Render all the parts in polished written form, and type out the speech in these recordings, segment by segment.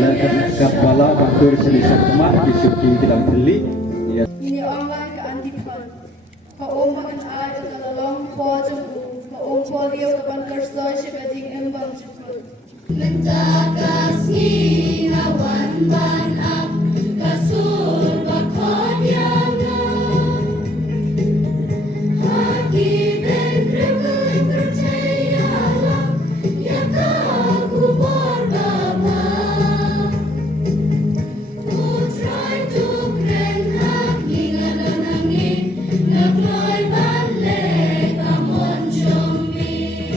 Kapala Bakur Seni Sakma Kisuki Kilang Beli. Ini online ke Antipan. Paom makan ay at kalalong po jumbo. Paom po liyo kapan kerstoi sibeting embang jukut. Mentakasni awan ban up kasur bakon yana. Haki ben kremlin percayalah ya kaku berbama. Ku try to kren hak ningan nangin nagloy balik amon jombi.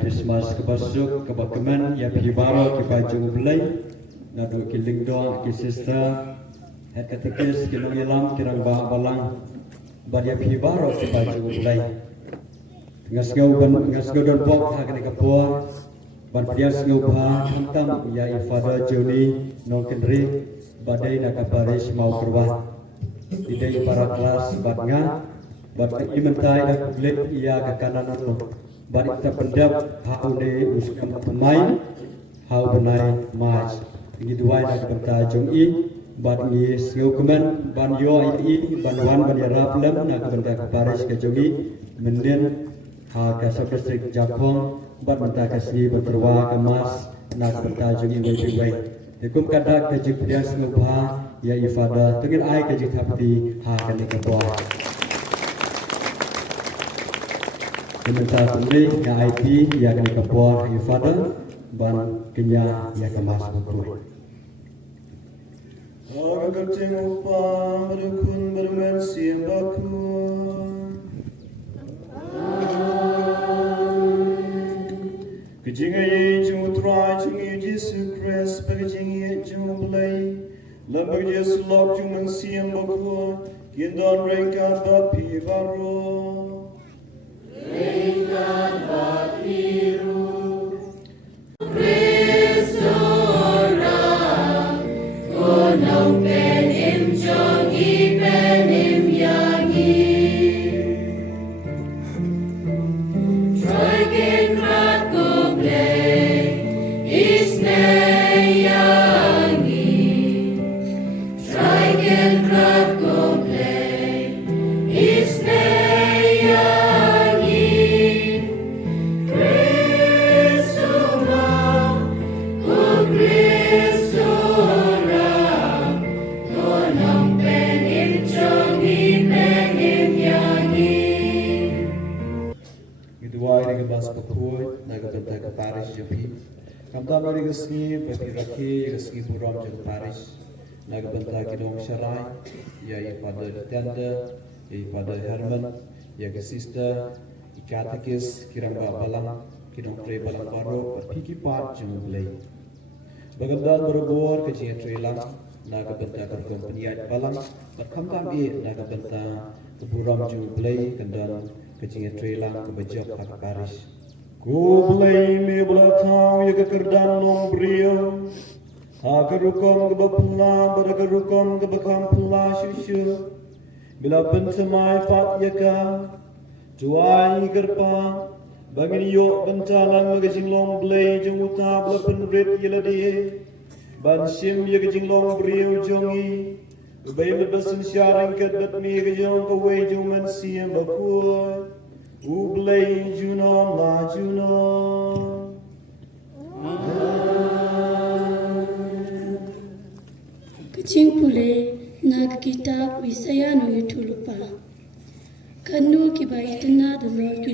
Christmas kebasuk kebakeman ya pibaro ke baju belai nadu kiling do ke sister het katekis kinong ilam kirang ba balang badia pibaro ke baju belai ngasgau don pok ha kene kapua ban pias ngau ba hantam ya ifada joni nong kendri badai na kaparis mau kerwa idai para kelas badnga bad imentai dak kulit ia ke kanan lo bad kita pendap haune uskam pemain hau benai mas tinggi dua nak berta jongi bad ngi seu kemen ban yo ai ban wan ban yarap lem nak berta ke Paris ke jongi menden ha ka sokestrik Japong bad menta kasni berterwa kemas nak berta jongi ngi bai Hukum kata kejik prias ngubah ya ifada tengil ai kejik hapti ha kani kebuah. Sementara sendiri ya IT ya kani kebuah ifada ban kenya ya kemas bukui. Agar tengok upah berukun bermensi yang baku. Kejingai jeng utrai jeng Yesus Kristus kejingai jeng belai lembag Yesus lok jeng mensi yang baku kindan rengkat bapi baru. Rengkat bapiru. Kamta mari gesni bagi rakhi gesni buram jeng Paris naga benta kidong syarai ya pada tanda ya pada Herman ya ke sister ikatakis kirang ba balang kidong tre balang baro perpiki pat jeng belai bagandan berbuar ke jeng tre lang naga benta ke company balang kamta bi naga benta ke buram jeng belai kandan ke jeng tre lang ke bejak ke Paris. Ku belai me belatang ya kekerdan long brio ha kerukom ke bapula pada kerukom ke bekam pula syusyu bila pensemai fat ya ka tuai kerpa bangin yok bencalang magajing long belai jeng uta bela penrit ya ladi ban sim ya kejing long brio jongi Bij me bessen sharing ket met me gejon away jo men sien bakua. U blay juno la juno. Kecing pule nak kitab wisaya no yutulupa. Kanu ki bai tena the Lord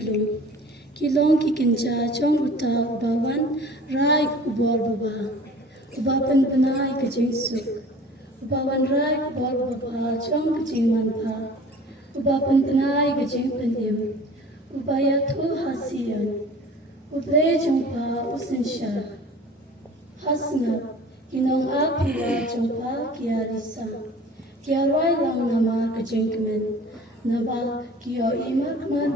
kilong ki kinja chong uta ubawan rai ubor baba. Ubapan panai kecing suk. Ubawan rai ubor baba chong kecing manpa. Ubapan panai kecing pendim. Ubaya tu hasian. Ublay jumpa usinsha. Hasna. Kinong apira jumpa kia risa. Kia rai lang nama kejengkemen. Naba kio imakman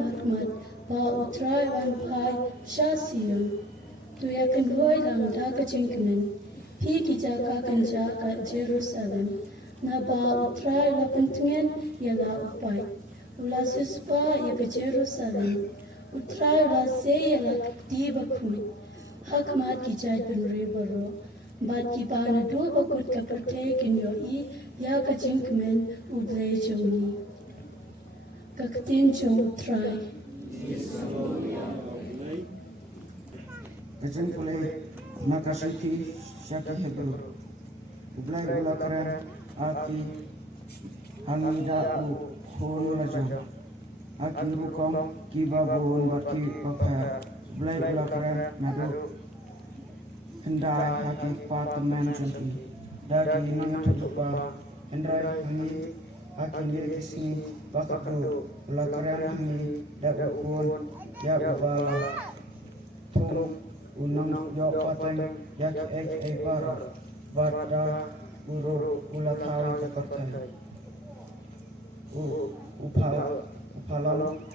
ba utrai wan pai shasiyo. Tuya kenhoi lang da kejengkemen. Pi kijaka kenja ka Jerusalem. Naba utrai lapentingen yala upai. Ula suspa ya ke Jerusalem. Utrai ula se yala di bakui. Hakmat kijai benri baro. Bat ki bana do bakut ka partake in your ya ka jinkmen ublay joni. Kaktin jong try. Kecing pulai makasih syakir hebel. Ublay ulakaran aki hamida hon raja. Aki rukong kibabun baki papa. Ublay ulakaran nado. Hendai haki partemen junti. Dagi nang tutupa. Hendai hani haki lirikisi bakakro. Ulakaran hani dapat pun ya babala. Tung unang yok pateng yak ek bar. Barda uru ulakaran kepertai. Upalang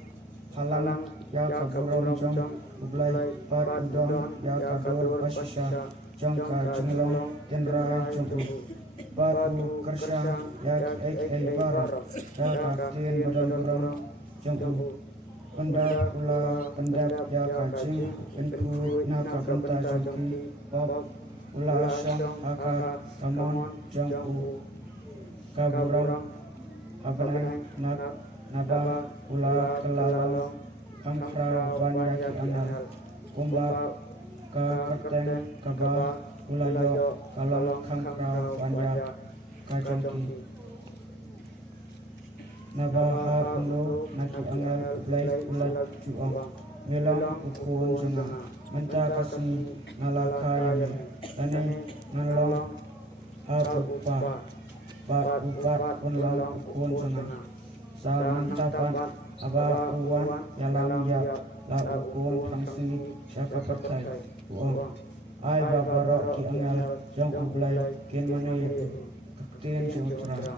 ya kaburon jong. Ublay par udong ya kabur pasisya jangka jenglong tendra jumpu batu kersang ya ek bar ya kaktin badan jumpu pendap pula pendap ya kacing penku naka benta jangki bab pula asyang akar kamon jangku kaburan abang naba pula kelarang Angkara banyak anar umbar ke kerteng kaba ulayo kalau angkara banyak kajengki nabaha penuh naki anar ulai juang melang ukun jena menta kasih nalakaya tani nalong hapupa ubat penuh ukun jena salam capat Aba uwan yalang ya la ukun fangsi syaka pertai uang ai babara ki angal jang ublay ken mana ya kakten sutra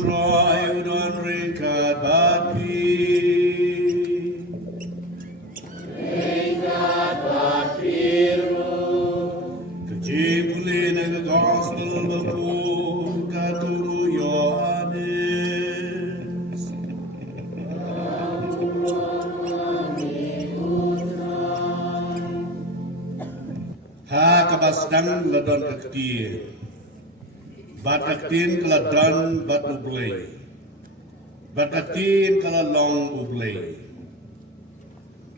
Try don't drink at bad Kejipulin ang gospel baku katuru Yohanes. Ha kabastang ladon kaktir. Bataktin kaladan bat ublay. Bataktin kalalong ublay.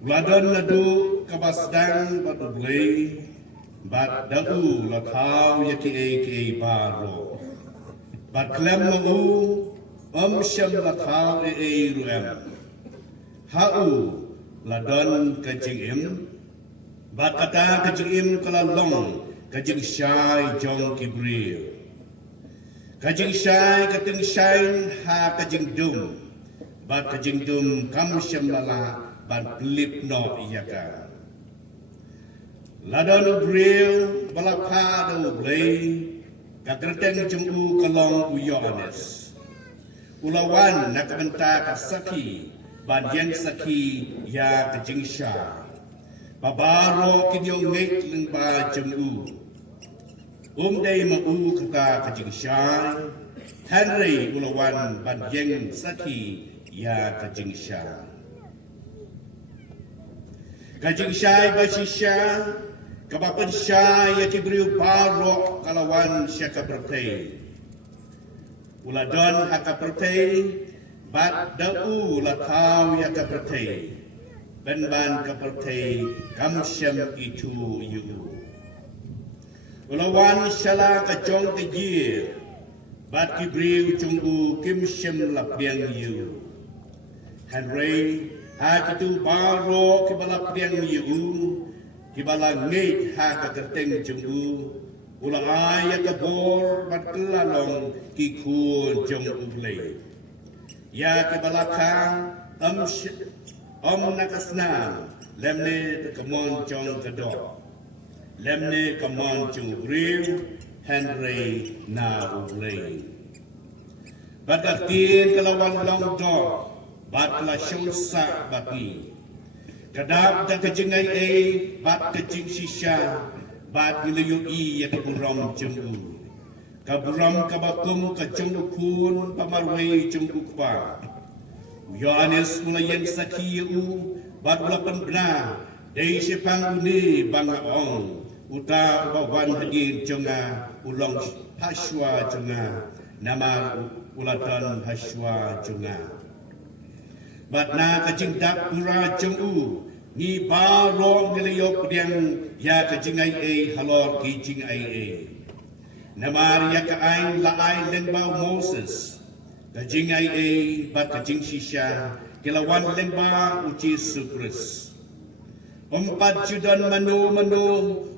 Ladan ladu kabastang bat ublay. Bat dagu lakaw yaki aka baro. Bat klem mau Syam la thao ruem. Hau la don ka jing im. Bat kata ka jing im kala long ka jing shai jong kibril. Ka jing shai ka ting shain ha ka jing dum. Bat ka jing dum kam syam la ban klip no iyaka. Ladon ubril balakha do blay ka kerteng jung kalong Yohanes. Ulawan nakabenta ka saki ban yang saki ya ka jing shai. Babaro kinyong ngait leng ba jung day ma kata ka jing shai. Henry ulawan ban yang saki ya ka jing shai. Ka jing shai ba shisha kabapan syai ya kibriu barok kalawan syaka bertei. Uladon haka bertei, bat da'u latau ya ka bertei. Benban ka bertei, kamsyam itu yu. Ulawan syala ka jong kejir, bat kibriu cunggu kimsyam lapiang yu. Henry, hak itu barok kibalap piang yu. Kibala ngait ha ka kerteng junggu ula aya ka bor bat kelalong ki kun jong ublay ya kibala ka nakasna lemne kamon jong kadok lemne kamon jong grill Henry na ublay bagatin kalawan long do bat la syusa bati kadap da kejingai bat kejing shisha bat nilayu ya kaburam jenggu kaburam kabakum kajung kun pamarway jenggu kwa Yohanes mulayan sakiyu bat ulapan bna day sipang uni bangaong uta bawan hadir jonga ulong haswa jonga nama ulatan haswa jonga batna kajing dak pura jenggu ni barong niliyok diang ya kajingai halor kijingai namar ya kain laai lembau Moses kajingai bat kajing shisha kilawan lemba uci sukris 4 judan manu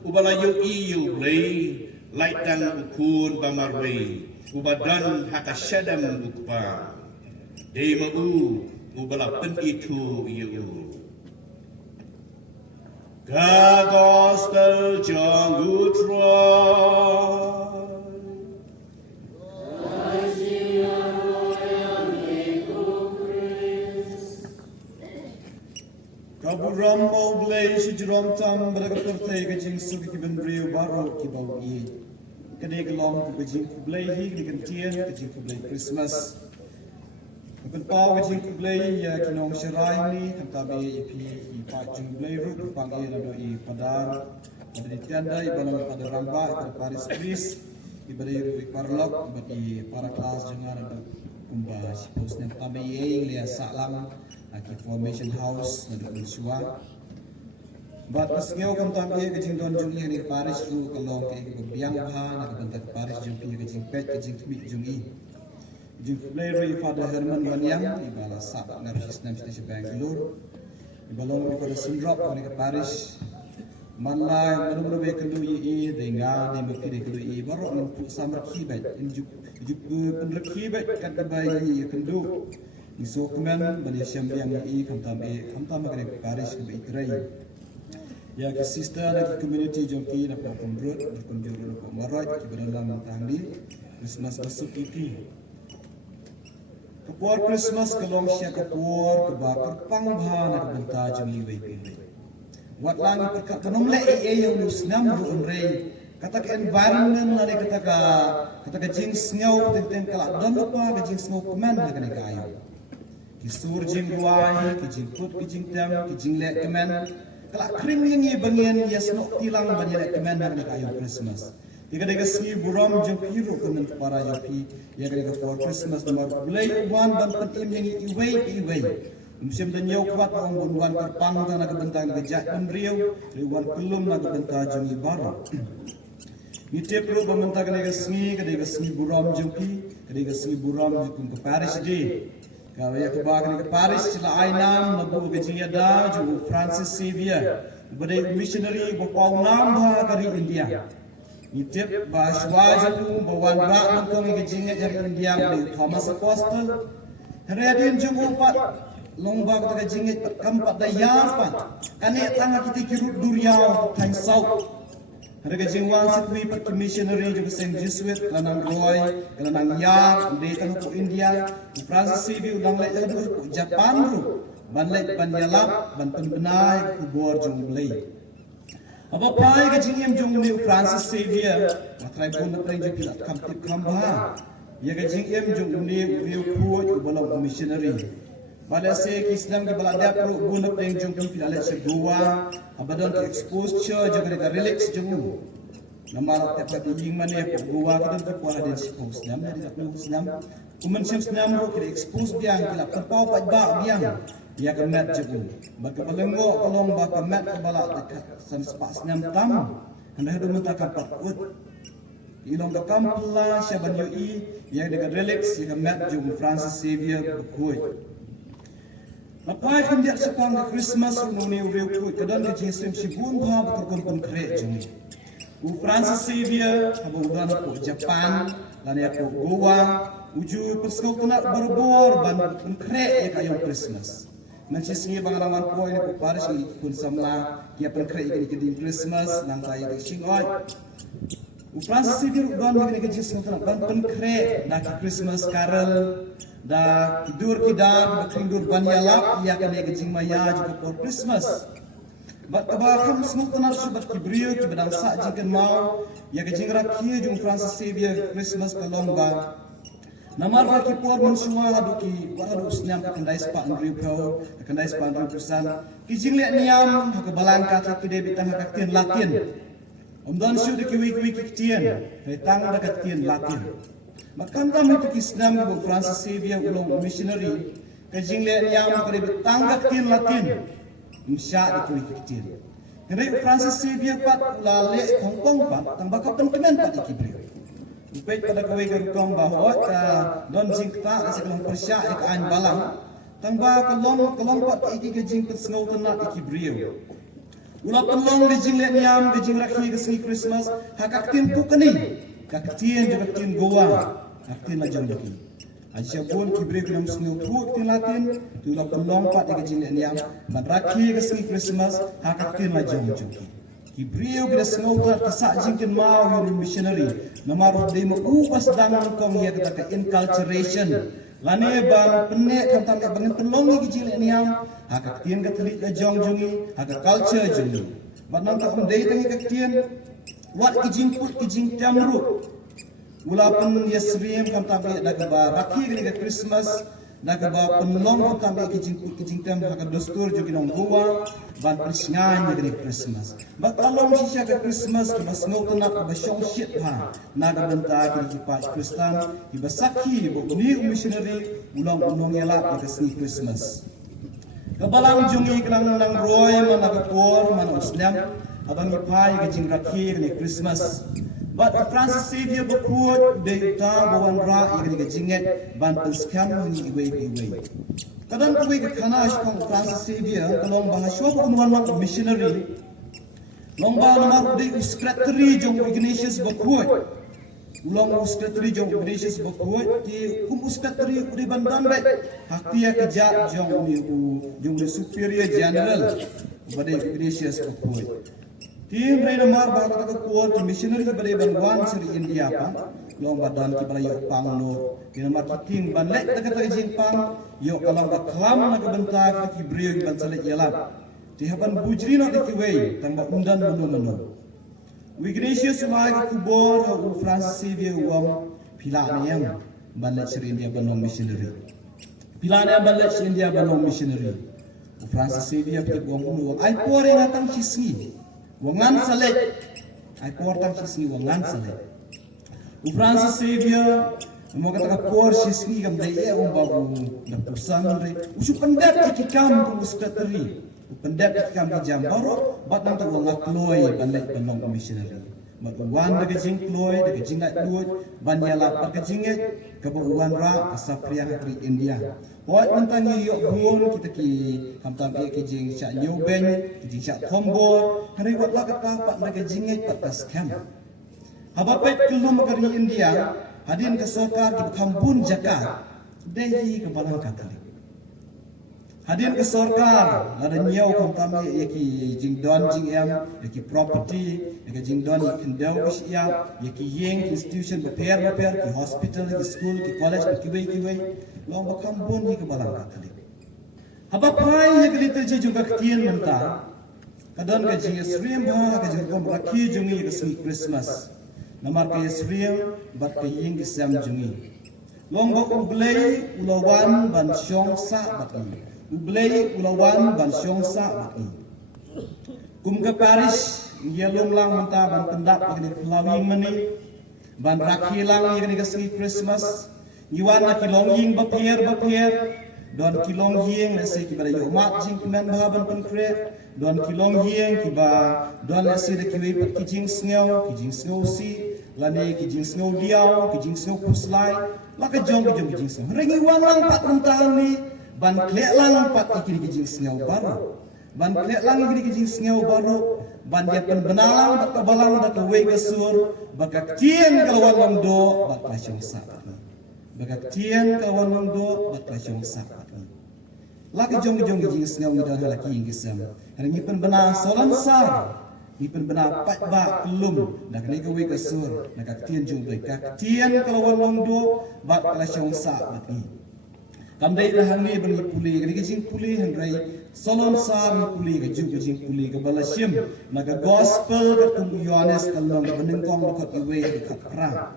ubalayu iyu blay laitang ukun bamarwe ubadan hakasyadam ukpa day mau ubalapan itu iyu ka gospel jong utroy kaburam mau blay si jerom tam beragaperte kajing suki kiban brio baro kibau i kadai gelong kajing blay hi kajing kajing blay Christmas Pagpao kajing kublay ya kinong siray ni kantabi ipi ipajing blay ruk pangi lado i padar padari tianda ibalang padaramba ikar paris kris ibari ru iparlok ibati para kelas jangan ada kumba si post nem tabi ye lia salam aki formation house nado ulsua bat pasngeo kantabi kajing don jungi ni paris ru kalong ke biang ha nak bentak paris jungi kajing pet kajing mi jungi Juflay Father Herman Wanyang ibala sab narsis nam station Bangalore ibalong pada sindrop ni ke Paris manlai menurut bekendu i dengar di mukti kendu i baru nampu samar kibet injuk penrekibet kat bayi kendu iso kemen Malaysia yang i kamtam ke Paris ke Itrai ya ke sister lagi community jongki na pemrut berkunjung ke Marat ke dalam tangdi Christmas besuk itu Kapuar Christmas kalong siya kapuar kabakar pangbha na kabanta jung iway pilay. Wat lang ipagka kanumle yung nusnam doon ray. Katak environment na rin kataka jing sngaw tenten kalak doon pa ka jing sngaw kuman na kanay kayo. Kisur jing ruway, kijing put, kijing tem, kijing lek kemen. Kalak krim yung ibangin yasnok tilang banyan lek kemen na kanay kayo Christmas. Ika si buram jeng piru kanan para yopi ya kadega for Christmas nomor bulay wan ban patim yang iway musim dan yau kwat ang bunwan karpang ta nagabantang gajat pemriyo liwan kulum nagabanta jeng ibara Nitip ru bamanta kadega si buram jeng pi kadi ke si buram jukun ke Paris di kalau ya ke bagan ke Paris sila ainam nabu ke jingada ju Francis Xavier badai missionary bopau nam ba kari India itip ba shwaju bawan ra nang ke jingat dari India di Thomas Apostle Hadirin jumpa lomba kita jingit keempat daya apa kane tangga kita kirut duriau tan sau harga jingwang sekwi pat missionary juga sen Jesuit lanang Roy lanang ya de tang ko India Francis Xavier udang le Japan ru ban le ban yalap ban penbenai ku bor jung blai apa pai ke jingem jung ni Francis Xavier matrai pun na preng jung kam tip kamba ya ke jingem jung ni riu ku balong missionary pada se Islam ke balada pro guna preng jung ki ala se Goa abadan ke expose cha jaga ka relax jung nama tepat ding mane ko Goa kita ke pola de expose nam dari tak Islam kumen sim Islam ro ke expose biang kila terpau pat ba biang ya ke mat jung ba ke balengo kolong ba ke mat ke bala dekat san spas nam tam hendak do menta ka pat ut ilong ka kampla syaban yoi ya dekat relax ya ke mat jung Francis Xavier kuit Napai kan dia sepang Christmas nuni uriu kui kadan ke jisim sibun ba betul kon kre juni. U Francis Xavier abo udan ko Japan lan ya ko Goa uju perskau kena berbor ban kon kre ya kayo Christmas. Manchester bangaraman ko ini ko Paris ni kun samla ya pen kre ini ke di Christmas nang tayo ke singoi. U Francis Xavier udan ke jisim kena ban pen kre na Christmas carol da tidur kidar bakrindur banyalap ia kan dia gejing maya juga for Christmas bat kabakam semua tenar subat kibriu ke bedang sa jingkan mau ia gejing rakia jung Francis Xavier Christmas kalomba namar ba ki por mensua aduki wadu snam kendai spa andriu kau kendai spa andriu persan kijing le niam ke balangka ke de bitang kaktian latin omdan syu de ki wiki kitien hetang da kaktian latin Makam kami itu Islam bu Francis Xavier ulong missionary kajing le yang kare tanggak tin Latin insya itu ikitin kare Francis Xavier pat lale Hong Kong pat tambah kapan pat ikibri upet pada kowe gerkom bahwa ka don jingta sekelang persya ek an balang tambah kelong pat iki kajing pat sengau tenak ikibri ulah pelong kajing le yang kajing rakhi ke Christmas hakak tin pukani kaktian juga tin Goa kaktian lajang lagi Asia pun kibre kunam senu tu tin Latin tu la pelong pat ke jin yang ban rakhi ke sini Christmas ha kaktian lajang lagi kibre ke senu ta kasa jingkin mau yu missionary namar de mo upas dangan kong ya ke inculturation lane ban penne kan tam bangin pelong ke jin yang ha kaktian ke telik lajang jungi ha ke culture jungi ban nam ta dei tangi kaktian wat kijing put kijing tamru Walaupun Yesriem kam tabi daga ba rakhi ke Christmas daga ba penlong kam tabi kijing tem daga dostur jogi nong Goa ban prisngan ke Christmas ba kalong sisya ke Christmas ke basngo tenak ba shong shit ha naga benta ke pa Kristen ki basaki bo ni missionary ulang yala ke sini Christmas kabalang jungi kelang nang roy managa por man Islam abang ipai ke jing rakhi ke Christmas But Francis Xavier berkuat dari utang bawan ra yang dijinget ban penskam ni iwe. Kadang kuwi ke kana asyong Francis Xavier kalong bahasyo penuan missionary. Lomba nomor di secretary jong Ignatius berkuat. Ulang secretary jong Ignatius berkuat di secretary di bandan baik. Haktia kejat jong ni superior general pada Ignatius berkuat. Tim Rena Mar bahkan tak kuat missionary pada bantuan seri India pa long badan ki balayo pang no Rena Mar tim banlek tak kata jing pang yo kalang ka klam na ka bentak ki brio ki bansale yalan ti haban bujri no ki wei tamba undan menu Ignatius mai ka kubor u Francis Xavier uam pilane yang banlek seri India banong missionary pilane banlek seri India banong missionary u Francis Xavier ki uam nu ai pore ngatang kisni wangan salet ai portang sisni wangan salet u Francis Xavier mo kata por sisni kam dai e on babu na pusang re usu pendat ikam ku secretary pendat ikam di jam baro bat nang ta wang akloi banlek banong missionary mat uwan de jing ploy de jing ngai duit ban ya la par jing ke uwan ra asapria kri India hoi mentang yo buon kita ki kam tam ke jing cha nyu ben jing cha thombo hari wat la kata pat de jing pat tas kam haba pet kulum kri India hadin ke sarkar ki khambun jakat dehi ke balang katolik hadin ke sarkar ada nyau kam tam ki jing don jing em ki property ki jing don ki ndau ya ki yeng institution repair ki hospital ki school ki college ki wei long ba khambun ki balang katolik haba pai ye ki litel juga ketien menta kadon ka jing sriem ba ka jing kom rakhi jungi ki sweet Christmas namar ka sriem bat ka yeng ki sam jungi long ba ublei ulawan ban syong sa bat ublei ulawan ban syong sa baki kum ka parish yelong lang menta ban pendap ni flowing mani ban rakhi lang ni ka si Christmas yuan na kilong ying bapier don kilong ying na se ki ba yo mat jing men ba ban pen kre don kilong ying ki ba don na se de ki wi pat ki jing sngo si lane ki jing sngo diao ki jing sngo puslai la ka jong jing sngo rengi wan lang pat mentang ni ban klek lang pat ikiri ke jing sngau baru ban klek lang ikiri ke jing sngau baru ban dia pen benalang bat balang dat we ke sur bakak tien kalwan lang do bat pasyong sa bakak tien kalwan lang do bat pasyong sa la ke jong jing sngau ni da la ki ing kesam hari ni pen bena solan sar ni pen bena pat ba kelum dak ni ke we ke sur nak tien jong bakak tien kalwan lang do bat pasyong sa bat ni Kamdai lahang ni bani puli ke jing puli hendrai solon sar ni puli ke jing puli ke balashim naga gospel ke kum Yohanes kalong bening kong lokot iwe ke perang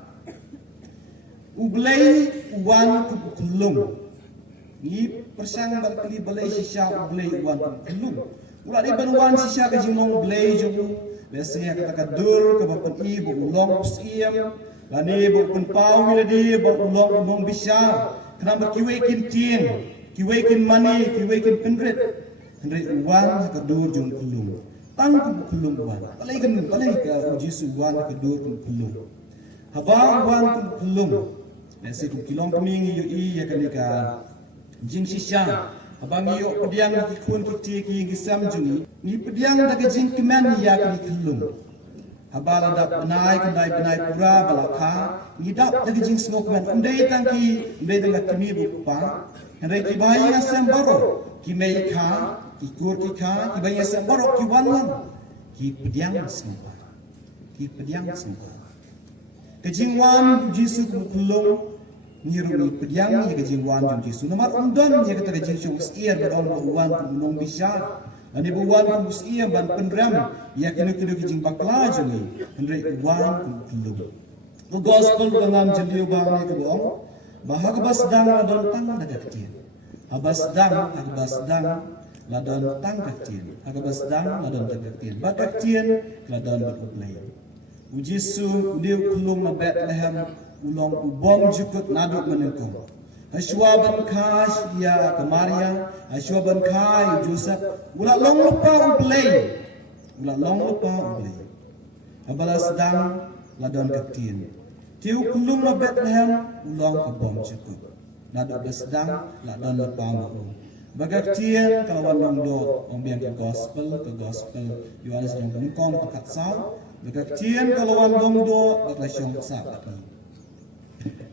ublei uwan ke kulum ni persang berkali balai sisha ublei uwan ke kulum ulah di banwan sisha ke jing long ublei jugu biasanya kata kadur ke bapak ibu ulong usiam lani bu pun pau miladi bu ulong bisa kenapa kiwekin tien, kiwekin money, kiwekin pendret, hendai uang kedur jung kulung, tang kulung uang, palai ke uji uang kedur kulung, haba uang kulung, nasi kilong keming i ya kenika jing sisha, abang iyo pediang kikun kiti kisam jungi, ni pediang daga jing kemen ya kenik kulung. Abala dap benai pura balaka nidap dagi jing snok men undai tangki undai dengan kami bupa hendai ki bayi asam baro ki mei kha ki kur ki kha ki bayi asam baro ki wanlan ki pediang sempa ke jing wan jisu kulung nyiru ni pediang ni ke jing wan jisu nomor undon ni ke ta jing chung sier badong wan kunong bisa ani buwan ku musia ban penram ya kini jing bakla jungi hendai uwan ku the gospel dengan jeliu bang ni kebong bahag basdang ladon tang daga kecil abasdang ladon tang kecil agabasdang ladon tang kecil bakak kecil ladon beruplay ujisu diu kulung na Bethlehem ulong ubong jukut naduk menengkong Ashwaban Kash ya Kamaria, Ashwaban Kai Joseph, ulah long lupa ublay, abala sedang ladon kapten. Tiu kulung na Bethlehem ulang kabong cukup. Nado besedang ladon lupa mau. Bagaktian kawan long do, ombiang ke gospel, Yohanes long peningkong pekat saw. Bagaktian kawan long do, baklasyong sabat ni.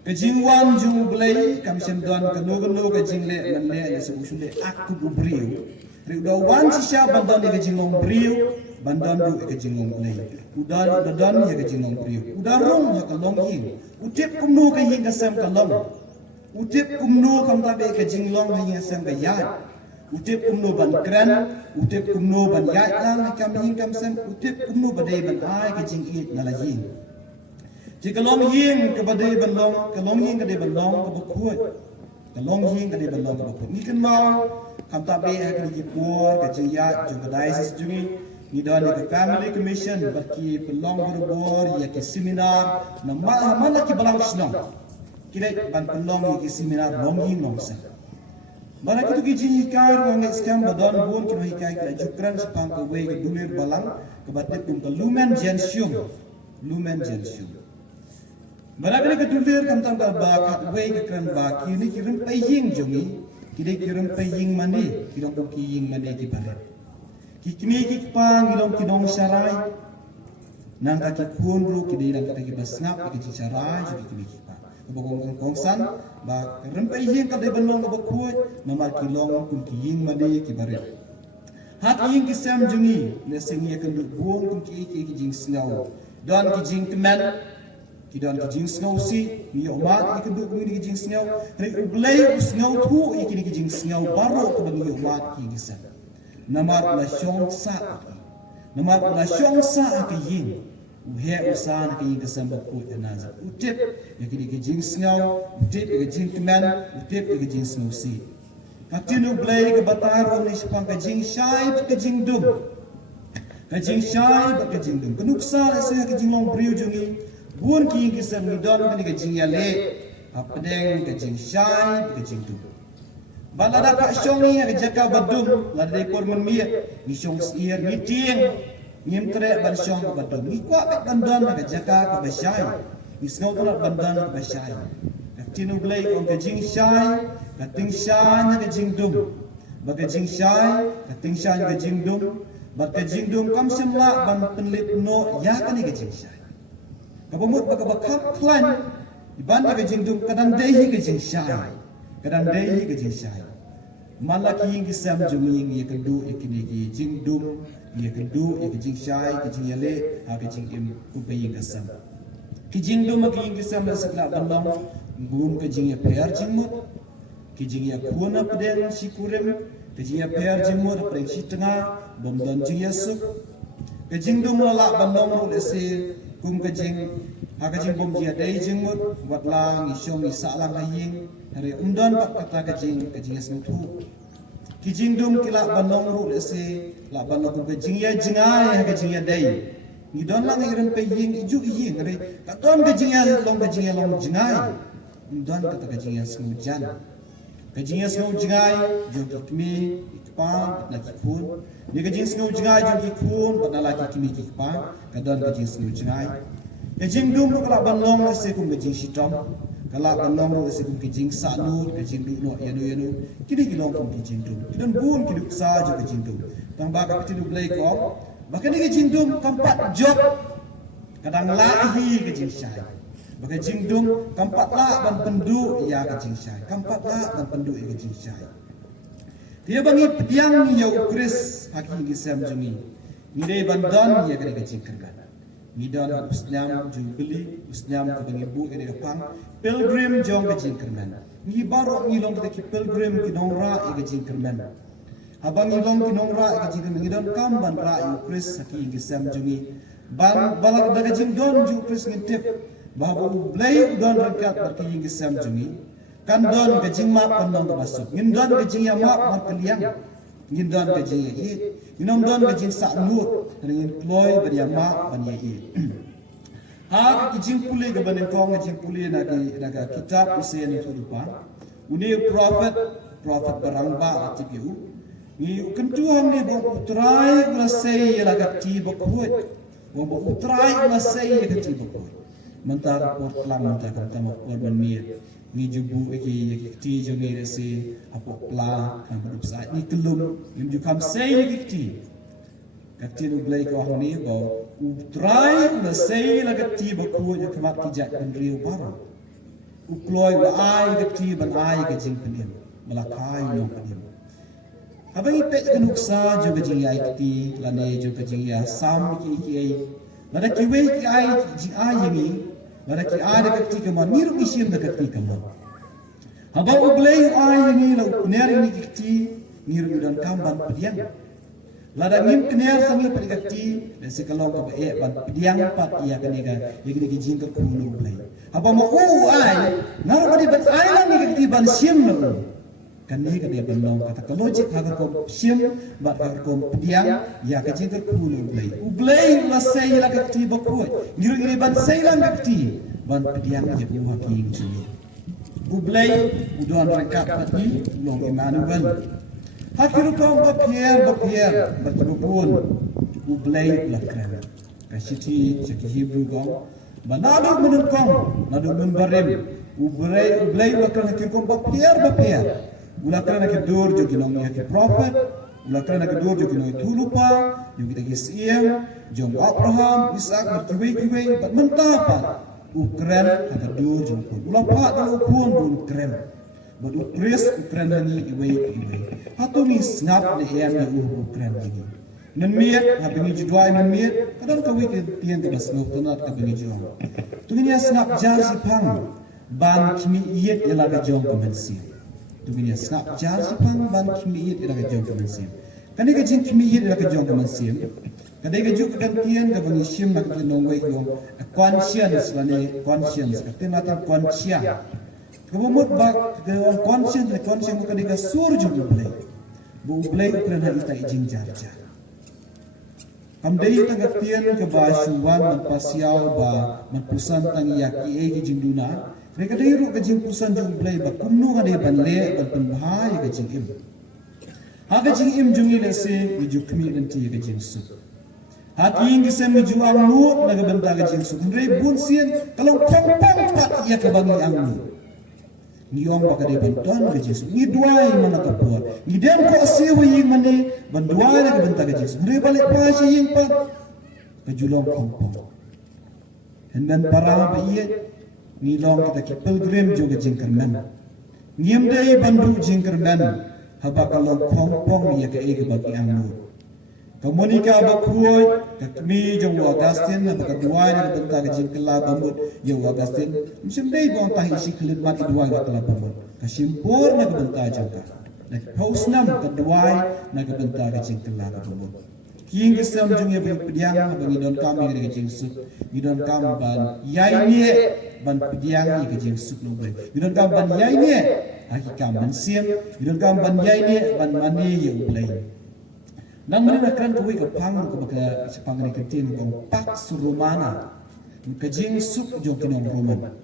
Kejingwan jung belai kami semduan kenu kejing le menle ya sebusule aku bubriu riu wan sisha bandan ya kejingong briu bandan du kejingong belai udan ya kejingong briu udarung ha kalong yin utip kumnu ka yin kasam kalong utip kumnu kam tabe kejinglong ha yin kasam ka yai utip kumnu ban kran utip kumnu ban yai lang kam yin kam sam utip kumnu badai ban ai kejing it nalayin jika long ying ke badai balong, kalong ying ke balong ke bakut, kalong ying ke balong ke bakut. Ni kan mau, kam tabe akan dipur ke jiyat juga diocese jungi, ni dan ke family commission bagi pelong berbor ya ke seminar, nama mana ke balang senang, kira ban pelong ya ke seminar long ying long sa. Mana kita kiji hikai orang skam badan bun kita hikai ke jukran sepang ke we ke dulir balang ke batik kum ke lumen gensium. lumen jelshu baragani ka dulir kam tam ba khat wei ka kran ba ki ni kirim paying jongi kide kirim paying mane kilong ki ying mane ki bare ki kini ki pang kilong kinong sarai nang ka ki kunru kide nang ka ki basnap ki ki sarai ki kini ki pa bogong kong san ba kirim paying ka de banong ka bakui namar kilong kun ki ying mane ki bare hat ying ki sam jongi le singi ka du buong kun ki jing snow don ki jing kemen ki don ki jing snow si ni omat ki du ni ki jing snow re ublay snow thu ki jing snow baro ko ni omat ki gisa namar la shong sa namar la shong sa ki yin u he usan ki yin gisa ba ku na za utip ki jing snow utip ki jing kemen utip ki jing snow si katinu blay ka batar ni sepang ka jing shai ka jing dum kajing shai ba kajing dum kanuksa se kajing long priu jungi buon ki ki sam ni don ni kajing ya le apdeng kajing shai ba kajing dum balada ka shongi ya jaka badum la de kormon mi ni shong sier ni ting nim tre ban shong badum ni kwa ka bandon ka jaka ka ba shai ni snow ka bandon ka ba shai katinu blai on kajing shai kating shai na kajing dum ba kajing shai kating shai na kajing dum Baka jingdum kam semla ban penlip no ya kani ke jingshai. Kabamut baka bakap klan iban ke jingdum kadang dehi ke jingshai. Kadang dehi ke jingshai. Malaki ing kisam jumi ing ye kendu ikini ki jingdum ye kendu ye ke jingshai ke jingyale ha ke jingim kubaying kasam. Ki jingdum ki ing kisam la sakla bandong ngum ke jingya per jingmut ki jingya kuona pedeng sikurim kejia per jemur preng si tengah bom don jing yasuk kejing dum la bandong le se kum kejing ha kejing bom jia dei jemur wat lang isyong isa lang aying hari umdon pak kata kejing yasuk tu kejing dum kila bandong le se la bandong kejing ya jingai ha kejing ya dei ni don lang iren peying iju ying hari katon kejing ya long jingai umdon kata kejing ya semujan kajing snow jingai jom kimi ikpa na kikun ni kajing snow jingai jom kikun pada lagi kimi ikpa kadan kajing snow jingai kajing dum kala banlong se kum kajing sitom kala banlong se kum kajing sanu kajing du no yanu kini kilong kum kajing dum kidan bun kiduk sa jo kajing dum tang ba ka kitu blai ko bahkan ni kajing dum kampat job kadang lahi kajing syai Bagi jingdung kampat la ban pendu ya ke jingsai kampat la ban pendu ya ke jingsai dia bangi pediang ya ukris haki gisam jungi ngide bandan ya ke jingkerban ngidan usnyam jubeli usnyam ke bangi bu ke pang pilgrim jong ke jingkerban ngi baro ngi long ke pilgrim ki nongra ya ke jingkerban abang ngi long ki nongra ya ke jingkerban ngidan kam ban ra ukris haki gisam jungi ban balak daga jingdon ju ukris ngintip bahawa blai don rekat berkiying kisam jungi kan don kajing mak pandong ke basuk ngin don kajing ya mak markeliang ngin don kajing ya i nginom don kajing sak nur ngin ploy beria mak ban ya i ha kajing puli ke banen kong kajing puli naga kitab usia ni lupa uni prophet barangba atipiu ni kentuang ni bong utrai ulasai laga ti bakuat bong utrai ulasai laga ti bakuat mentara port lang mentara kata korban mir ni jubu iki ti jongi resi apok pla kan berusaha ni kelum yang jukam sei iki kakti nu blai ko honi bo utrai na sei lagati baku ya kamat kijak ben riu baro ukloi ba ai gati ban ai ke jing penim malakai no penim abang ipe kenuksa jo ke jing ai kiti lane jo ke jing ya sam iki ai lada kiwe ki ai jing ai ni Mereka ada ketika maniru isim dekat ketika man. Habang ublay ay ni la kuner ni kiti niru dan kamban pediang. Lada ngim kuner sangi pedikati dan sekalong ka bae ban pediang pat ia kaniga yagi jing ka kulu ublay. Habang mo ay naru badi ban ay lang ni kiti ban sim no. Kani ka dia banong kata logik hagar ko sim bat hagar ko pediang ya ka jing ka kulu ublay la say la kiti bakoi niru ini ban say lang kiti ban pediang je bu haking sini ublay udon rangkat pati long Emmanuel hakiru ko ba pier bertubun ublay la kran Kashiti caki Hebrew gong. Banadu menun kong, nadu men barem. Ublay ulakran hakir kong bapiar. Ulakran hakir dur jo kinong hakir prophet. Ulakran hakir dur jo kinong tulupa. Jo kita kisiam. Jom Abraham, Isaac berkiwe-kiwe. Bat mentapan. Ukran hakir dur jo pun. Ulapat dan ukun pun ukran. Bat ukris ukran hani iwe. Hatumis ngap de yang ukran ini. Nenmiat habingi judwai nenmiat kadang kawi ke tian te bas ngop tunat habingi jong tuginya snap jar si pang ban kimi iet ela ga jong kemensi tuginya snap jar si pang ban kimi iet ela ga jong kemensi kani ga jing kimi iet ela ga jong kemensi kadai ga juk kan tian ga bangi sim nak ke nongwei yong conscience lane conscience te mata conscience kebumut bak ke conscience ko kadai ga sur jong bu blai ukran ha ita jing jar jar Amdei tanggap tian ke basuan mempasiau ba mempusan tang yaki egi jinduna. Mereka dairu ke jing pusan jung blai ba kumnu kadai banle ban penbahaya ke jing im. Ha ke jing im jungi lese iju kmi nanti ke jing su. Hati ing kisem iju angmu naga benta ke jing su. Ndrei bun sien kalau pong pat ia ke bangi angmu. Ni ong ba kadai bantuan ke jing su. Ni duai mana kapua. Ni dem ko asewi ying mane banduai lagi bentar ke Yesus. Mereka balik pasi yang pan kejulong kompong. Hendan para bayi ni long kita ki pilgrim juga jingkerman. Ngiem dai bandu jingkerman haba kalong kompong ya ke ege bagi angnu. Komunika bakuoi kakmi jong Augustin haba keduai lagi bentar ke jingkela bambut yo Augustin. Msim dai bang tahi isi kelit mati duai ke kela bambut. Kasimpur lagi bentar jangka. Pausnam keduai naga bentar ke jing kelah ke bumbu. King kesam jung ya pediang bagi don kami ke jing sup. Gidon kam ban yai nie ban pediang ke jing sup lobe. Gidon kam ban yai nie aki kam ban siam. Gidon kam ban yai nie ban mani ye ublai. Nang mana kan kuwi ke pang ke baka sepang ni ketin kong pak surumana. Ke jing sup jong kinong roman.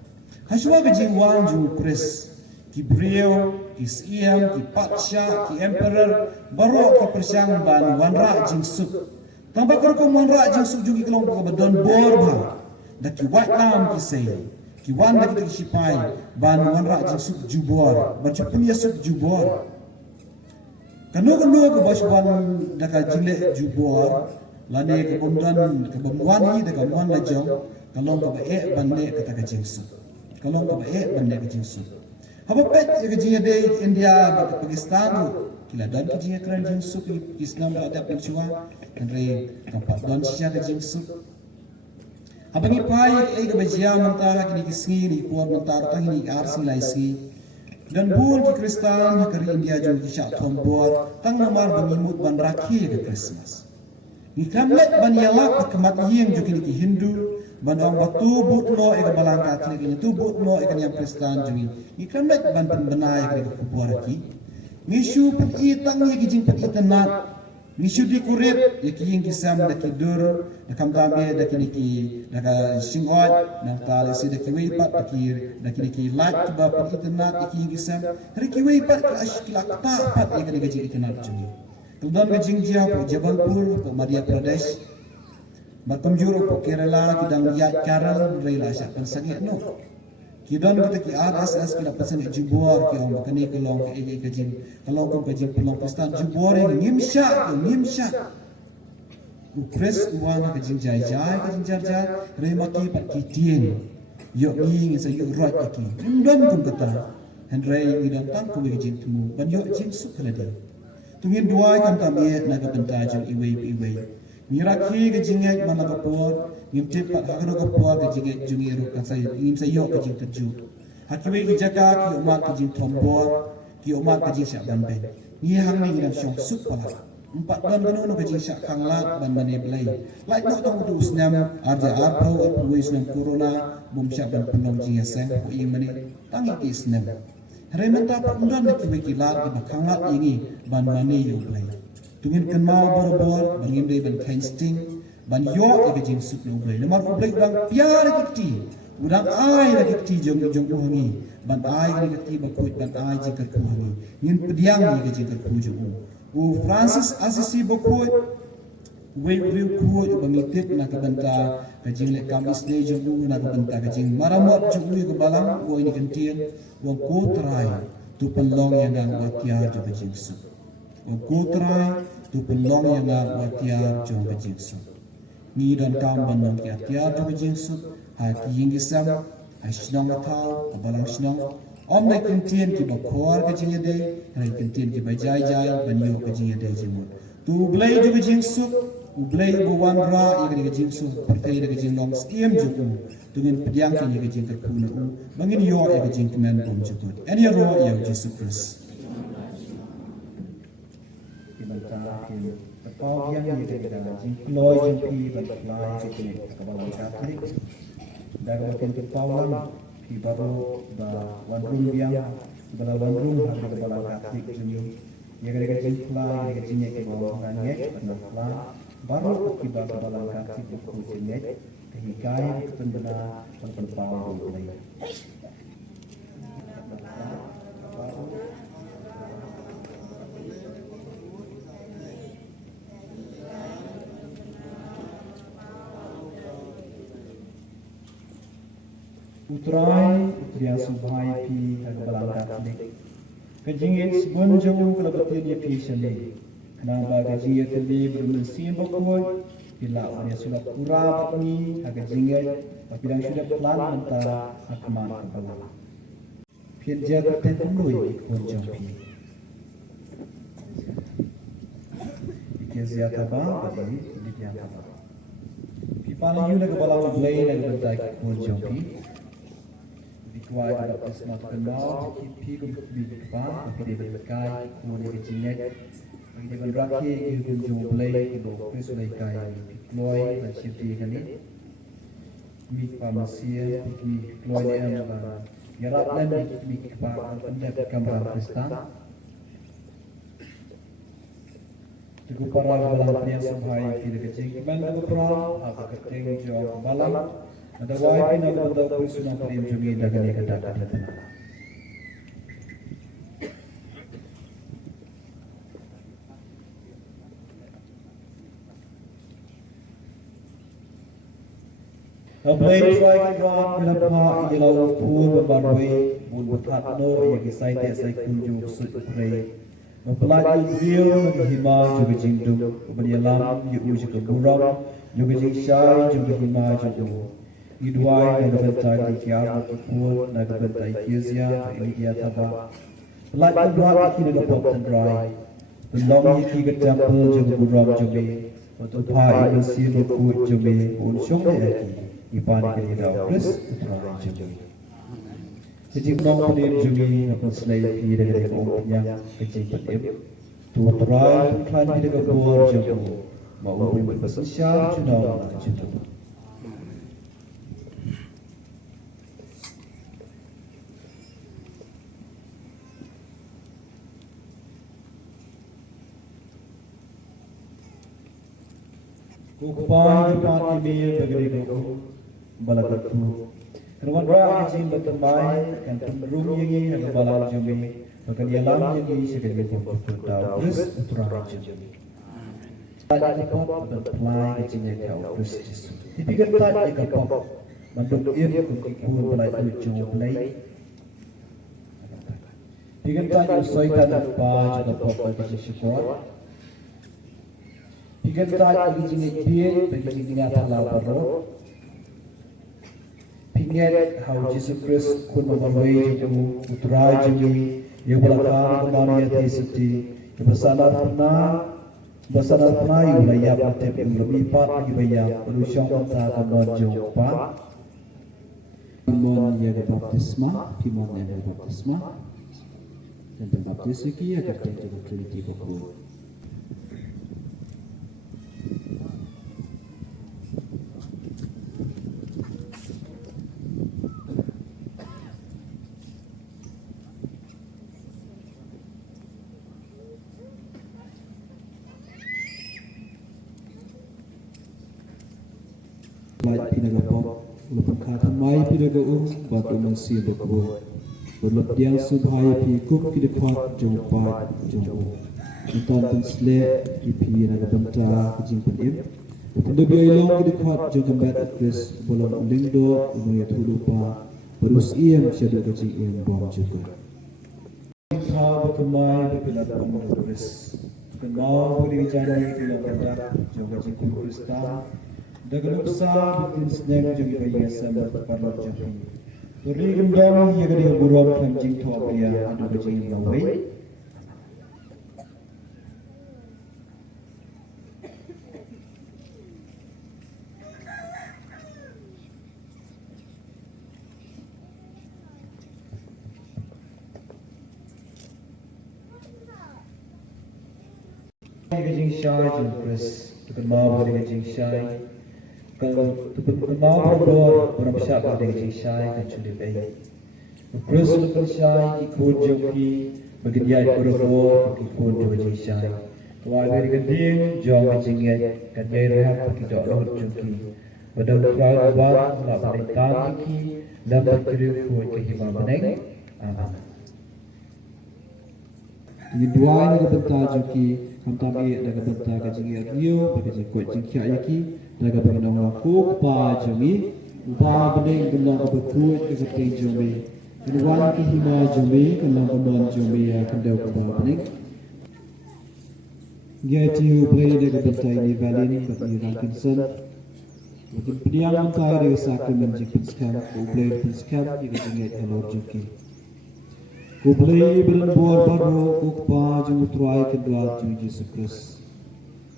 Haswa ke jing wan jung kris. Ki beliau, ki siam, ki patsha, ki emperor, baru ki persiang ban wanra jing suk. Tambah kalau kau wanra jing suk juga kelong kau badon borba. Dah ki wat nam ki say, ki wan dah kita sipai ban wanra jing suk jubor, baca punya suk jubor. Kanu ke bos ban dah ka jile jubor, lane ke pembuan ni dah ka muan lajong, kalau kau ban ne kata ka jing suk, kalau kau ban ne ka jing suk. Apa pet yang kerja di India, Pakistan, kila dan kerja keren jeng sup Islam ada percuma, dari tempat dan siapa jeng sup. Apa ni pai kerja mentara kini kisni ni kuat mentara tang ni arsi laisi. Dan bulan di Kristen kari India juga kisah tombor tang nomor bangimut ban rakhi ke Christmas. Ni kamlet ban yalak kemat yang juga ni Hindu. Bandang batu butno eka balang Katolik ini tu butno eka yang Kristen juga. Ikan baik ban benai eka kubuar lagi. Ngisu peti tang ye kijing peti tenat. Ngisu di kurit ye kijing kisam dak kidur dak kamdame dak niki dak singot dak tali si dak wipat dak niki lat ba peti tenat ye kijing kisam. Hari wipat kelas kilak pat eka kijing tenat juga. Kemudian kijing dia po Jabalpur po Madhya Pradesh. Batam juro po Kerala kidang yat karal rela sya pensagi no. Kidon kita ki RSS kita pesan jubor ki om kani kelong ki ege kajin kalau ko kajin pelong Kristen jubor ngimsya. Ukres uwana kajin jai kajin jar rema ki pat ki tien. Yo ni ngisa yo rot ki. Ndon kun kata. Hendrai ngidon tang ko kajin temu ban yo jin sukaladi. Tungin dua kan kami naga bentajul iwe. Miraki ke jinget mana kapur, ngimtip pat hakano kapur ke jinget jungi rukan saya, ngim sayo ke jing terju. Hakiwe ki jaga ki umat ke jing tombor, ki umat ke jing syak ban ben. Ni hang ni ngam syong sup pala. Empat dan kanu ke jing syak kanglat ban bane belai. Lai no tong tu usnam arja arpau arpu usnam corona bum syak ban penom jing yaseng ko ing mane tangi ki isnam. Hare menta pat undon de kiwe ki lat ki bakanglat ingi ban bane yo belai. Tungin kenal bor bangim dei ban kensting ban yo e jing sup no blai lemar ko blai udang piar kiti udang ai la kiti jong uhangi ban ai ni kiti ba kuit ban ai jing ka kuhangi ngin pediang ni ke jing ka kuju u Francis Assisi ba kuit wei riu khu bangitip na kabanta kajing le kamis le jugu na kabanta kajing maramot jugu ke balang wo ini kentien wo ko trai tu pelong yang ngang watia jo kajing su wo ko trai tu pelong yang ngang watia jo kajing su ni don kam banong kia tia jo kajing su ha ki ying isam ha shnong thao balang shnong om na kentien ki bakhor kajing ade ha kentien ki bajai jai banyo kajing ade jimut tu blai jo kajing su Ublay buwan ra ikan ikan jing su partai ikan jing long skiem juku dengan pediang kini ikan jing terpuna bangin yo ikan jing kemen pun juku any ro ya Jesus Christ Ibantah ke tepau yang ikan jing kloy jing pi bantlai ikan kabalang Katolik dan ikan tepau lang pi baru ba wanrum yang bala wanrum hari kabalang Katolik jing ikan jing klai ikan jing ikan bawang nganyek bantlai baru kibar dalam kaki berkujinya kehikai pendana penempau mulai. Utria subhai pi kagabalang Katolik kejingit sebonjong kelabatin ya pi sendiri. Kenapa gaji yang tadi bermesin bakul bila orang sudah kurang ni agak jinggat apabila sudah pelan mentah akman kepala pian jaga tenului kunjung pi ikan ziat apa bagi ikan apa pi paling yuna kepala mulai nak bentai kunjung pi dikuai ada pesmat kenal pi pi depan tapi dia berkai kunjung jinggat Di beraki kunjung belai ibu kesulai kai kloy dan siti kani mi pamasia mi kloy yang ba yarap dan mi pa pendek kamar pesta Tugu para balang pria subhai kiri kecing kiban tugu pra apa keteng jawab balang ada wai pina benda kusuna pria jungi dagani kata kata Abai try kran bilapha ilau phul barwe bun buthat no yagi saite sai kunju sutpre Mapalai rio hima juga jingdum banialam yu juga buram juga jingshai juga hima juga idwai naga bentai kiam phul naga bentai kiazia ini dia taba Pelai dua iki naga pop tendrai belong iki ke temple juga buram juga untuk pai bersih berkuat juga unsyong aki Ipan kini dah Chris putra Jumi. Jadi penong pedim Jumi apa selai pi dengan orang yang kecil pedim. Putra klan di dekat buat Jumi. Mau bersosial cunau Jumi. Kukupai depan ini bagi balagatu kerwan ra kecil bertembai kan cenderung yang ini balang jumi bahkan yalam yang ini sebagai betul tahu terus putra jumi tak cepat berpelai kecilnya kau terus Yesus tapi kan tak ikapop manduk ia kumpul pelai tujuh pelai Pikan tak usaikan apa juga pop bagi syukur Pikan tak kecilnya dia bagi tinggal halal baru Pingat how Jesus Christ kun mamaway jumu utray jumi yung balakang kumani at isiti yung basanar puna yung layap at yung lumipat ang ibayang polusyong mata kamon jong pa Pimon yang baptisma dan baptis lagi agar kita Trinity buku Light pinagapop, ulapakatan may pinagaung, bato ng siya bakbo. Berlap diang subhaya pi kup kidekwat jong pat jong Anton Pensle kipi na banta kajing panim. Ando biya ilong kidi khat jo gambat Chris bolong lingdo umoy tulupa barus iem syado kajing iem bom juga. Kha bakamai bila bom Chris. Kenal budi jani ilong kandak jo kajing Krista. Dagaluk sa bitin sneng jo biya sambat parlot jo. Turi gendam ye kadi burom kanjing thwa biya adu kajing lawai. Gajing syai jeng Chris, tukun mau pada gajing syai. Kalau tukun mau berdor, orang besar pada gajing syai kan culi bayi. Chris tukun syai ikut joki, bagi dia berdor ikut gajing syai. Kau dari gajing, jauh gajing ye, kan ye rehat bagi dok lor joki. Pada kau buat nak balik tadi, dapat kiri kuat kehidupan meneng. Amin. Ini dua ini bentar joki. Kami daga benta kajing rio bagi kuat jingkia yaki daga bagi nama aku pa jami upa bening benar berkuat ke keting jami kenuan ke hima jami kenang kemuan jami ya kendau kupa bening dia tiu beri daga benta ini valin bagi Rankinson bagi peniang mentai daga sakit menjikit skam ublay skam di kajing kalor joki Kublai berlembur baru kukpa jeng utrai kedua jeng Yesus Kristus.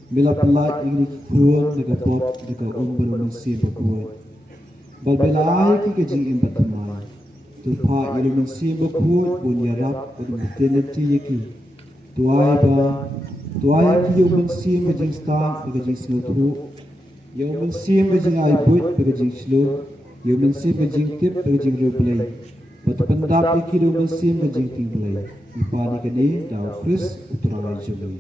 Bila pelat ini kuat dengan pot dengan bermisi berkuat. Balbela ai ki kejing imbat temai. Tupa ini misi berkuat bunya rap untuk bertenti yaki. Tuai ki yang misi kejing star kejing selutu. Yang misi kejing aibut kejing selutu. Yang misi kejing tip kejing replay. Berpendap iki do mesin menjingking belai. Ipani kini dau Chris uturai juli.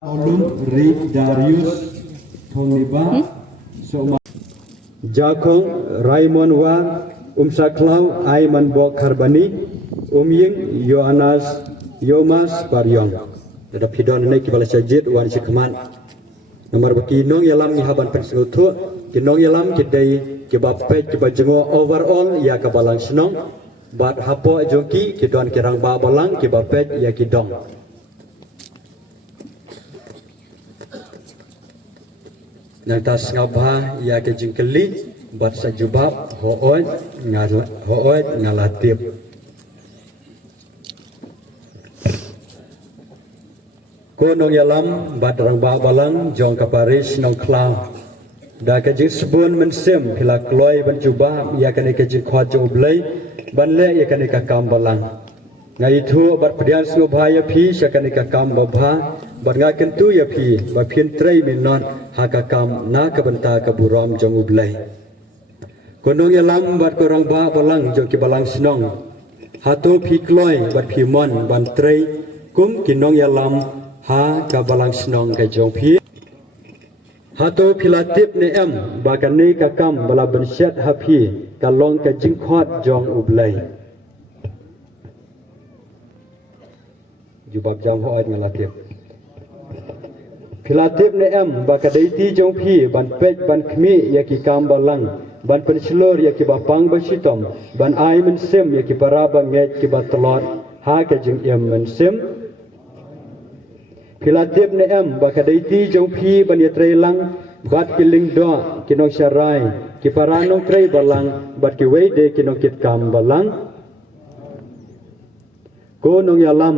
Olum Rik Darius Thoniba Soma Jakong Raymond Wa Saklau Aiman Bok Karbani Ying Yohanas Yomas Baryong ada pidon naik kibala sajid wan sikman nomor baki nong yalam ni haban penselutu kinong yalam kidai kibapet kibajengo overall ya kabalang senong bat hapo joki kidon kirang ba balang kibapet ya kidong yang tas ngabah ya ke jingkeli bat sajubab hoot ngalatip ko nong yalam bat rang ba balang jong kaparis nong klau da ke jing sebun mensem pila kloi ban jubab ya ke ke jing khwa jo blai ban le ya ke ka kam balang ngai thu bat pedian ngabah ya phi ya ke ka kam babha bat nga kentu ya phi ba phian trei minon hakakam na kabenta kaburam jong ublai konong yalam bat korang ba balang jo ki balang sinong hato phi kloi bat phi mon ban trei kum kinong yalam ha ka balang sinong ka jong phi hato philatip ne em ba kan ne ka kam bala ban shat ha phi ka long ka jing khot jong ublai jubab jam ho ngalatip Filatip ne em bakadaiti jong phi ban pej ban khmi ya ki kam balang ban penslor ya ki bapang basitom ban ai men sem ya ki paraba nget ki batlot ha ka jing em men sem Filatip ne em bakadaiti jong phi ban ya trelang bat ki ling do ki nong sharai ki paranong trei balang bat ki weide ki nong kit kam balang ko nong yalam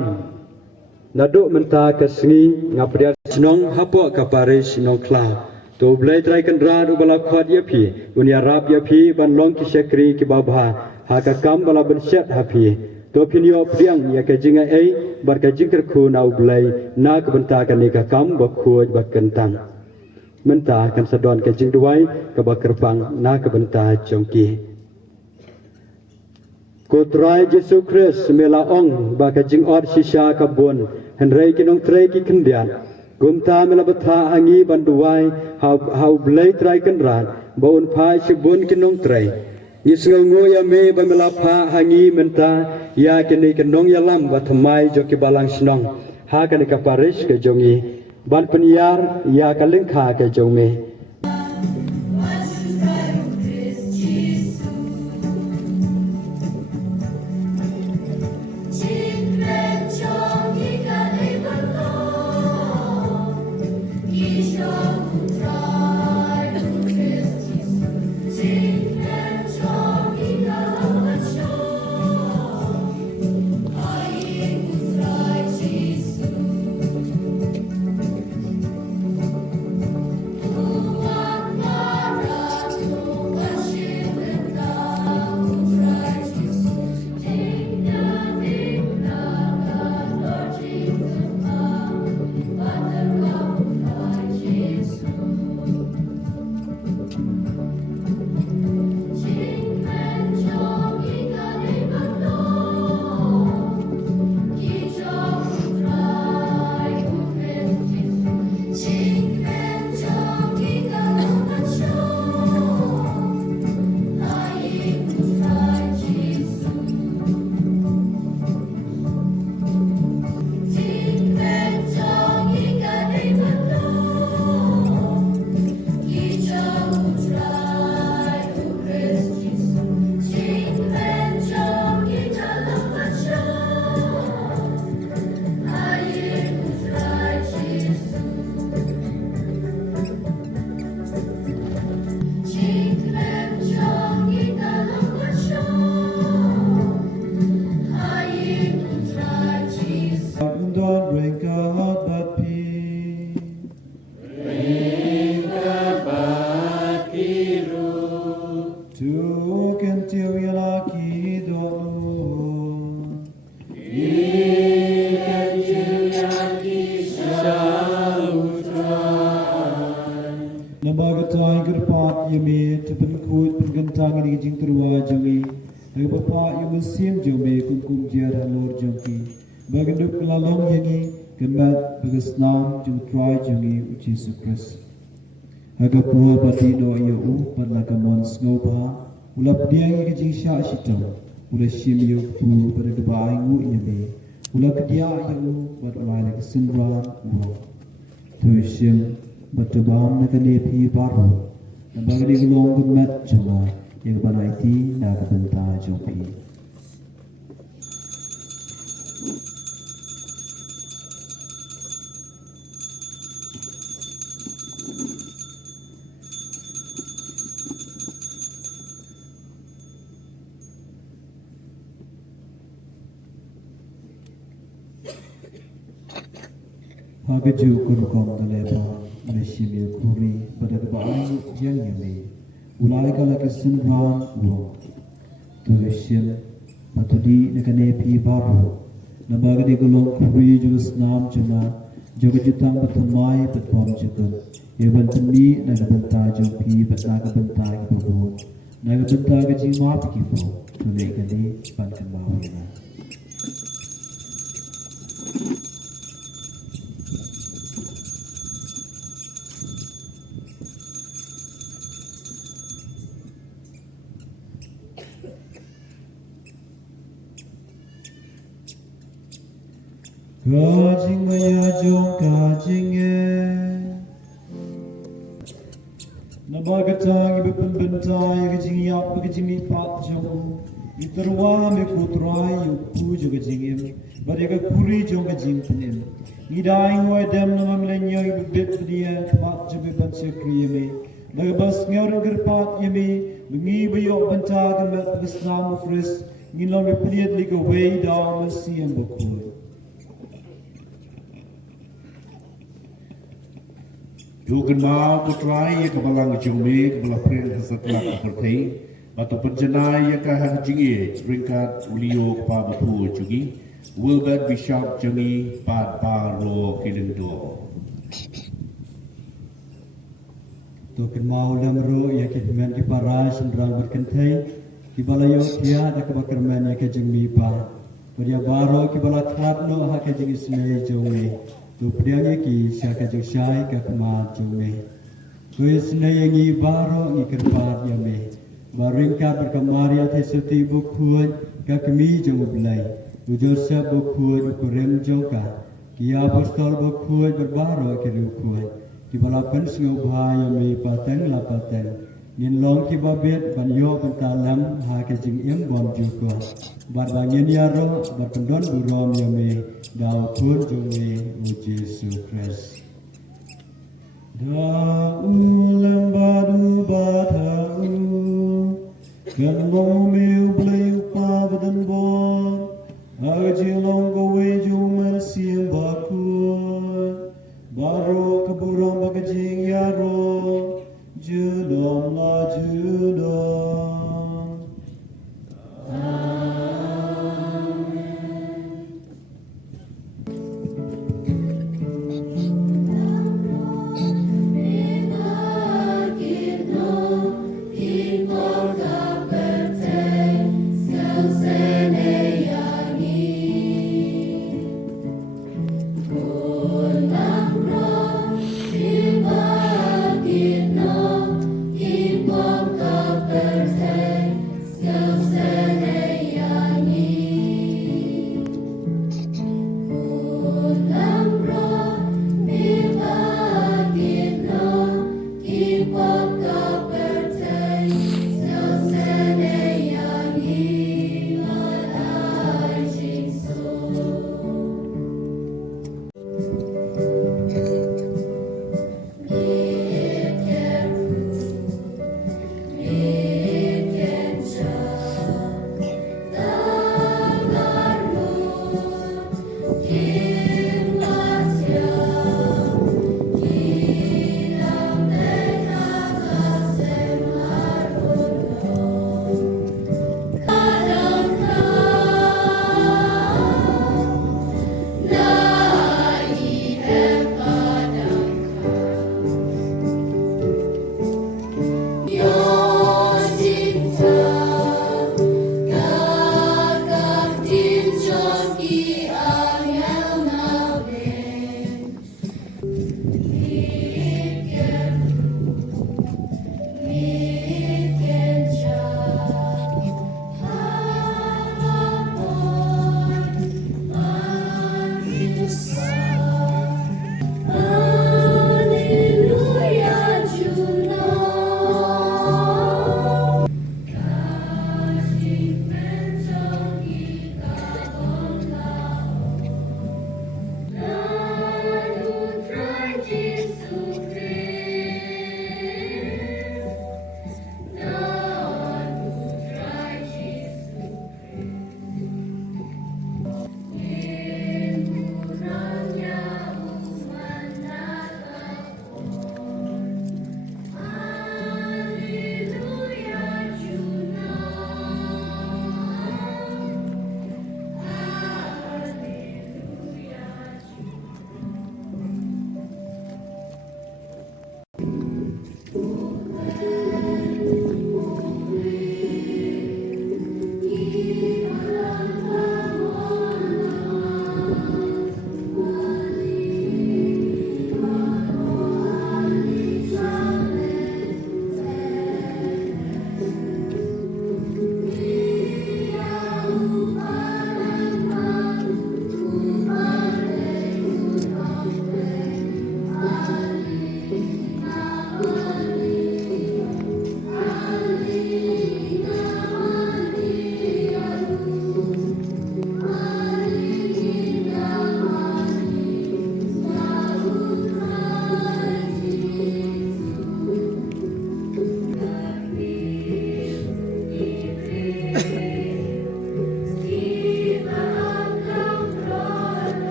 naduk menta kesngi ngapriat senong hapo kaparis nong klau to blai trai kendra du bala khot ye phi unia rap ye phi ban long ki sekri ki babha ha ka kam bala ben set ha phi to phinyo priang ya ka jinga ei bar ka jingker khu nau blai na ka benta ka ni ka kam ba khuj ba kentang mentah kan sedon ke jing duai ke bakerbang na ke bentah jongki Kutrai Yesus Kristus mela ong ba ke jing or shisha kabun henrei kinong trei ki kendian gumta mela betha angi banduai hau blai trai kenran baun phai sibun kinong trei Yisngo ya me ba mela pha hangi menta ya kini kenong ya lam ba thamai joki balang snong ha kan ka parish ke jongi ban penyiar ya kalengkha ke jongi Namagatay gerpat yame tepen kut penggentang ini jing terwa jongi nagpapa yumasim jome kumkum jiar halor jongi bagenduk kelalong yangi kemat bagasnam jung try jongi uci sukres hagapuha patino yau padlakamon sngopa ulap diang ini jing sya shito ula shim yu pu pada kebaingu yame ula kedia yau bad ulai kesenran uang tuition Batubam na kanepi baru Nabagdi gulong gumat jama Yang banaiti nagabanta jopi Hagaju kurukong daleba Nashimi kuri pada kebaang yang yami ulai kala kesenran uang tuition matudi nakane pi baru nabagadi golong kuri jurus nam jama joga jutang batamai batpam jukun yeban temi nagabanta jopi batnaga banta ibu nagabanta gajima pikipo tunai kali pankan mawina Kajing maya jong kajing Nabagatang iba pembentay kajing yap kajing ipat jong Iterwa me kutray yupu jo kajing im Bariga kuri jong kajing penim Ngidaing wa dem na mamlenyo iba bit dia pat jo biban siya kriyame Nagabas ngayon gerpat yame Mengi bayok banta kamat bisnam ufris Ngilong ipiliyat liga way daw masiyang bukul Dugan mau kutrai ya kebalang jumbe kebalang pren setelah kepertai batu penjenai ya kahan jingi ringkat ulio kepa batu jugi Wilbert Bishop jengi pad baro kilendo tu ken mau lemro ya ke men ki para sendrang berkentai ki balayo dia da ke bakermen ya ke jengmi pa dia baro ki bala khat no ha ke jeng isne jome tu priang ye ki sya ke jeng syai ka kema jome tu isne ngi baro ngi kerpat ya me baringkat berkemaria te suti bukhuan ka kemi jeng belai tu joseph bukhuan kurem jongka ki apostol bukhuan berbaro ke lukhuan ki bala pen sngo bhaya me pateng la pateng nin long ki babet ban yo ban talam ha ke jing em bom juko bar bangin ya ro bar pendon burom ya me dau pun jung me u Jesu Christ da ulam badu batau kan long me blai pa badan bon aji long go we jung mer sim bakun baro keburam bagajing ya ro Judom la Judom. Bye.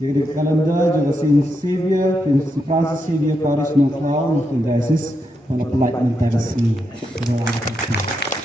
Jadi kalender juga Saint Xavier, Francis Xavier Parish Nongklau, Nongklau Diocese, pada pelaj minta resmi. Terima kasih.